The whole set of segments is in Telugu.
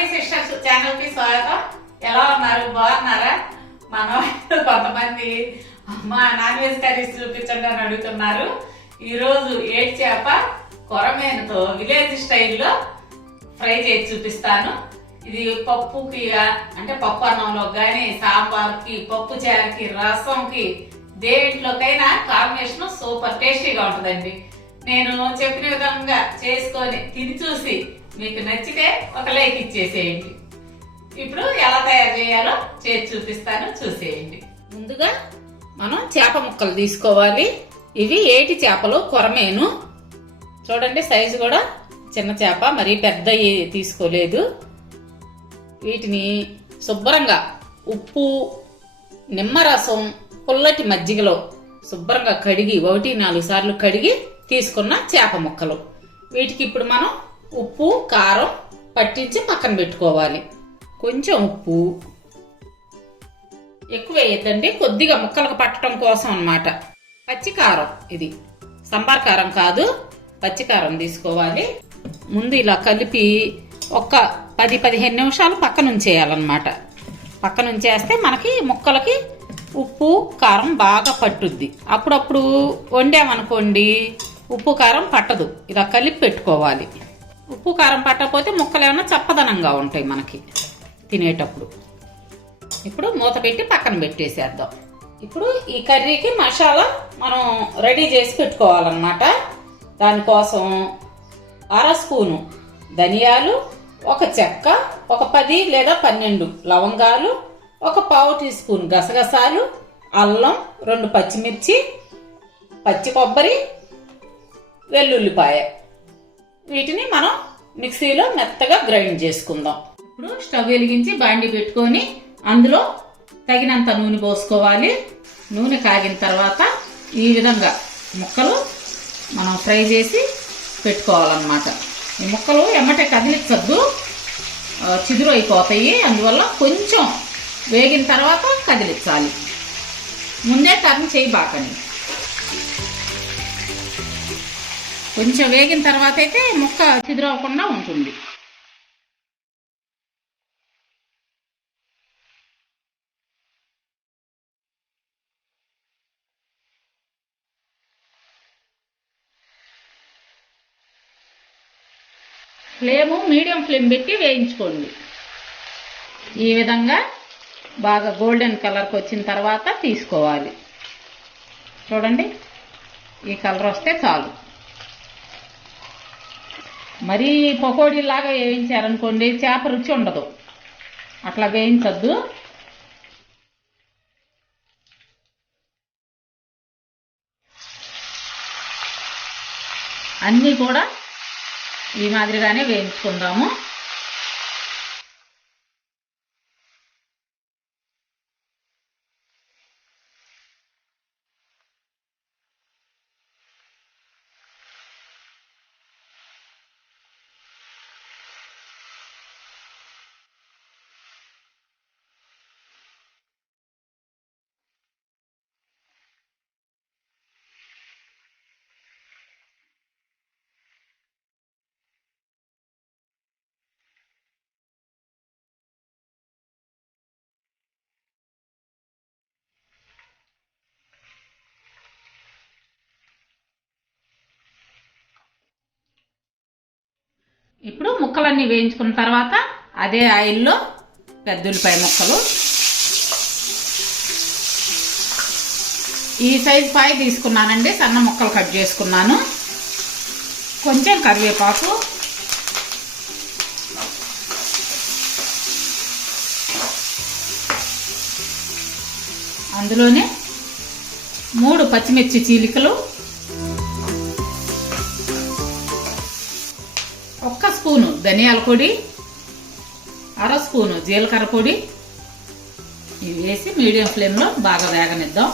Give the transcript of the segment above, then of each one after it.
ఫ్యామిలీ సిస్టర్స్ ఛానల్కి స్వాగతం. ఎలా ఉన్నారు? బాగున్నారా? మనం కొంతమంది మా నాన్ వెజ్ కర్రీస్ చూపించండి అని అడుగుతున్నారు. ఈ రోజు చేప కొరమేనుతో విలేజ్ స్టైల్లో ఫ్రై చేసి చూపిస్తాను. ఇది పప్పుకి అంటే పప్పు అన్నంలో కానీ సాంబార్కి పప్పు చారుకి రసంకి దేంట్లోకైనా కాంబినేషన్ సూపర్ టేస్టీగా ఉంటుందండి. నేను చెప్పిన విధంగా చేసుకొని తిని చూసి మీకు నచ్చితే ఒక లైక్ ఇచ్చేసేయండి. ఇప్పుడు ఎలా తయారు చేయాలో చేసి చూపిస్తాను చూసేయండి. ముందుగా మనం చేప ముక్కలు తీసుకోవాలి. ఇవి ఏటి చేపలు? కొరమేను. చూడండి సైజు కూడా చిన్న చేప మరీ పెద్దవి తీసుకోలేదు. వీటిని శుభ్రంగా ఉప్పు నిమ్మరసం పుల్లటి మజ్జిగలో శుభ్రంగా కడిగి ఒకటి నాలుగు సార్లు కడిగి తీసుకున్న చేప ముక్కలు. వీటికి ఇప్పుడు మనం ఉప్పు కారం పట్టించి పక్కన పెట్టుకోవాలి. కొంచెం ఉప్పు. ఎక్కువ వేయద్దండి కొద్దిగా ముక్కలకు పట్టడం కోసం అన్నమాట. పచ్చి కారం ఇది. సంబార్ కారం కాదు పచ్చి కారం తీసుకోవాలి. ముందు ఇలా కలిపి ఒక పది పదిహేను నిమిషాలు పక్కన ఉంచేయాలన్నమాట. పక్కన ఉంచేస్తే మనకి ముక్కలకి ఉప్పు కారం బాగా పట్టుద్ది. అప్పుడప్పుడు వండామనుకోండి ఉప్పు కారం పట్టదు. ఇలా కలిపి పెట్టుకోవాలి. ఉప్పు కారం పట్టకపోతే ముక్కలు ఏమైనా చప్పదనంగా ఉంటాయి మనకి తినేటప్పుడు. ఇప్పుడు మూత పెట్టి పక్కన పెట్టేసేద్దాం. ఇప్పుడు ఈ కర్రీకి మసాలా మనం రెడీ చేసి పెట్టుకోవాలన్నమాట. దానికోసం అర స్పూను ధనియాలు ఒక చెక్క ఒక పది లేదా పన్నెండు లవంగాలు ఒక పావు టీ స్పూన్ గసగసాలు అల్లం రెండు పచ్చిమిర్చి పచ్చి కొబ్బరి వెల్లుల్లిపాయ. వీటిని మనం మిక్సీలో మెత్తగా గ్రైండ్ చేసుకుందాం. ఇప్పుడు స్టవ్ వెలిగించి బాండి పెట్టుకొని అందులో తగినంత నూనె పోసుకోవాలి. నూనె కాగిన తర్వాత ఈ విధంగా ముక్కలు మనం ఫ్రై చేసి పెట్టుకోవాలన్నమాట. ఈ ముక్కలు ఎమ్మటే కదిలించద్దు. చిదురు అయిపోతాయి అందువల్ల కొంచెం వేగిన తర్వాత కదిలించాలి. ముందే టర్న్ చేయి కొంచెం వేగిన తర్వాత అయితే ముక్క చిదురవకుండా ఉంటుంది. ఫ్లేము మీడియం ఫ్లేమ్ పెట్టి వేయించుకోండి. ఈ విధంగా బాగా గోల్డెన్ కలర్కి వచ్చిన తర్వాత తీసుకోవాలి. చూడండి ఈ కలర్ వస్తే చాలు. మరీ పకోడీలాగా వేయించారనుకోండి చేప రుచి ఉండదు. అట్లా వేయించద్దు. అన్నీ కూడా ఈ మాదిరిగానే వేయించుకుందాము. ఇప్పుడు ముక్కలన్నీ వేయించుకున్న తర్వాత అదే ఆయిల్లో పెద్ద ఉల్లిపాయ ముక్కలు. ఈ సైజ్ పాయ తీసుకున్నానండి సన్న ముక్కలు కట్ చేసుకున్నాను. కొంచెం కరివేపాకు. అందులోనే మూడు పచ్చిమిర్చి చీలికలు. ఒక్క స్పూను ధనియాల పొడి అర స్పూను జీలకర్ర పొడి. ఇవి వేసి మీడియం ఫ్లేమ్లో బాగా వేగనిద్దాం.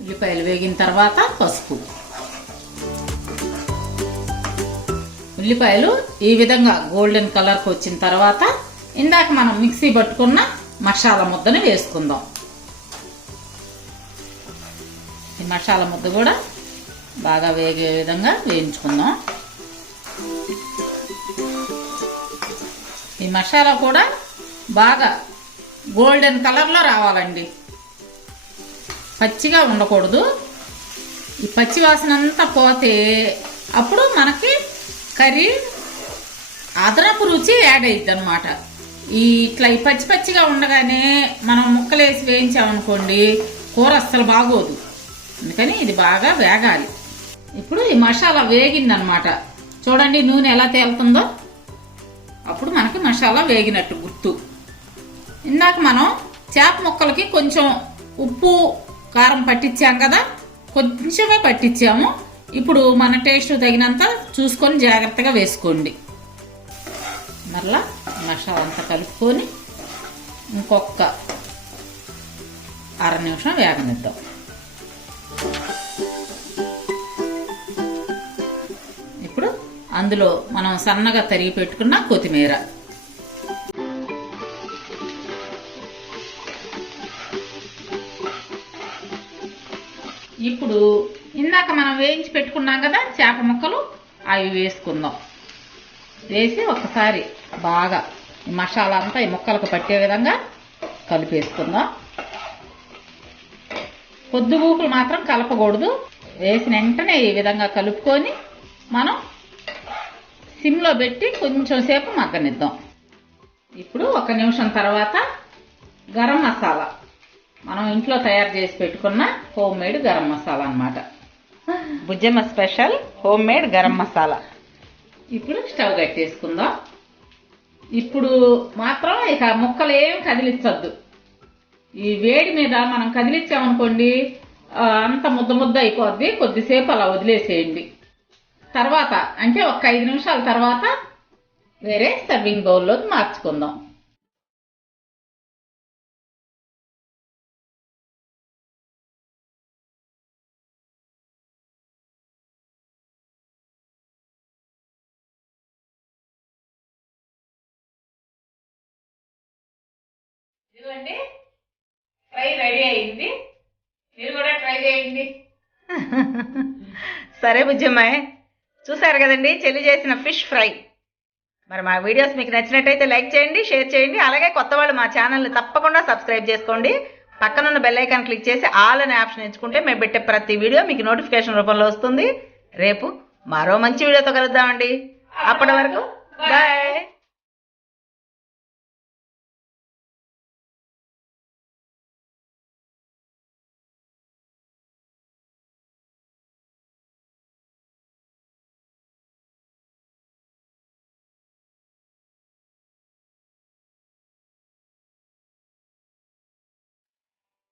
ఉల్లిపాయలు వేగిన తర్వాత పసుపు. ఉల్లిపాయలు ఈ విధంగా గోల్డెన్ కలర్కి వచ్చిన తర్వాత ఇందాక మనం మిక్సీ పట్టుకున్న మసాలా ముద్దని వేసుకుందాం. ఈ మసాలా ముద్ద కూడా బాగా వేగే విధంగా వేయించుకుందాం. మసాలా కూడా బాగా గోల్డెన్ కలర్లో రావాలండి. పచ్చిగా ఉండకూడదు. ఈ పచ్చి వాసన అంతా పోతే అప్పుడు మనకి కర్రీ అదనపు రుచి యాడ్ అయ్యిద్ది అనమాట ఈ ఇట్లా ఈ పచ్చి పచ్చిగా ఉండగానే మనం ముక్కలు వేసి వేయించామనుకోండి కూర అస్సలు బాగోదు. అందుకని ఇది బాగా వేగాలి. ఇప్పుడు ఈ మసాలా వేగిందనమాట చూడండి నూనె ఎలా తేలుతుందో. అప్పుడు మనకి మసాలా వేగినట్టు గుర్తు. ఇందాక మనం చేప ముక్కలకి కొంచెం ఉప్పు కారం పట్టించాం కదా? కొంచెమే పట్టించాము ఇప్పుడు మన టేస్ట్ తగినంత చూసుకొని జాగ్రత్తగా వేసుకోండి. మరలా మసాలా అంతా కలుపుకొని ఇంకొక అర నిమిషం వేగనిద్దాం. ఇప్పుడు అందులో మనం సన్నగా తరిగి పెట్టుకున్న కొత్తిమీర. ఇప్పుడు ఇందాక మనం వేయించి పెట్టుకున్నాం కదా చేప ముక్కలు అవి వేసుకుందాం. వేసి ఒకసారి బాగా మసాలా అంతా ఈ ముక్కలకు పట్టే విధంగా కలిపేసుకుందాం. పొద్దు గూకులు మాత్రం కలపకూడదు. వేసిన వెంటనే ఈ విధంగా కలుపుకొని మనం సిమ్లో పెట్టి కొంచెం సేపు మగ్గనిద్దాం. ఇప్పుడు ఒక నిమిషం తర్వాత గరం మసాలా. మనం ఇంట్లో తయారు చేసి పెట్టుకున్న హోమ్ మేడ్ గరం మసాలా అన్నమాట. Bujjamma special home made garam masala. ఇప్పుడు స్టవ్ కట్టేసుకుందాం. ఇప్పుడు మాత్రం ఇక ముక్కలు ఏం కదిలించొద్దు ఈ వేడి మీద మనం కదిలించామనుకోండి అంత ముద్ద ముద్ద అయిపోద్ది. కొద్దిసేపు అలా వదిలేసేయండి. తర్వాత అంటే ఒక ఐదు నిమిషాల తర్వాత వేరే సర్వింగ్ బౌల్లోకి మార్చుకుందాం. ఇదిగోండి. ఫ్రై రెడీ అయింది. మీరు కూడా ట్రై చేయండి. సరే బుజ్జమ్మాయ్ చూసారు కదండి చెల్లి చేసిన ఫిష్ ఫ్రై. మరి మా వీడియోస్ మీకు నచ్చినట్టయితే లైక్ చేయండి షేర్ చేయండి అలాగే కొత్త వాళ్ళు మా ఛానల్ని తప్పకుండా సబ్స్క్రైబ్ చేసుకోండి. పక్కనున్న బెల్ ఐకాన్ క్లిక్ చేసి ఆల్ అనే ఆప్షన్ ఎంచుకుంటే మేము పెట్టే ప్రతి వీడియో మీకు నోటిఫికేషన్ రూపంలో వస్తుంది. రేపు మరో మంచి వీడియోతో కలుద్దామండి. అప్పటి వరకు బాయ్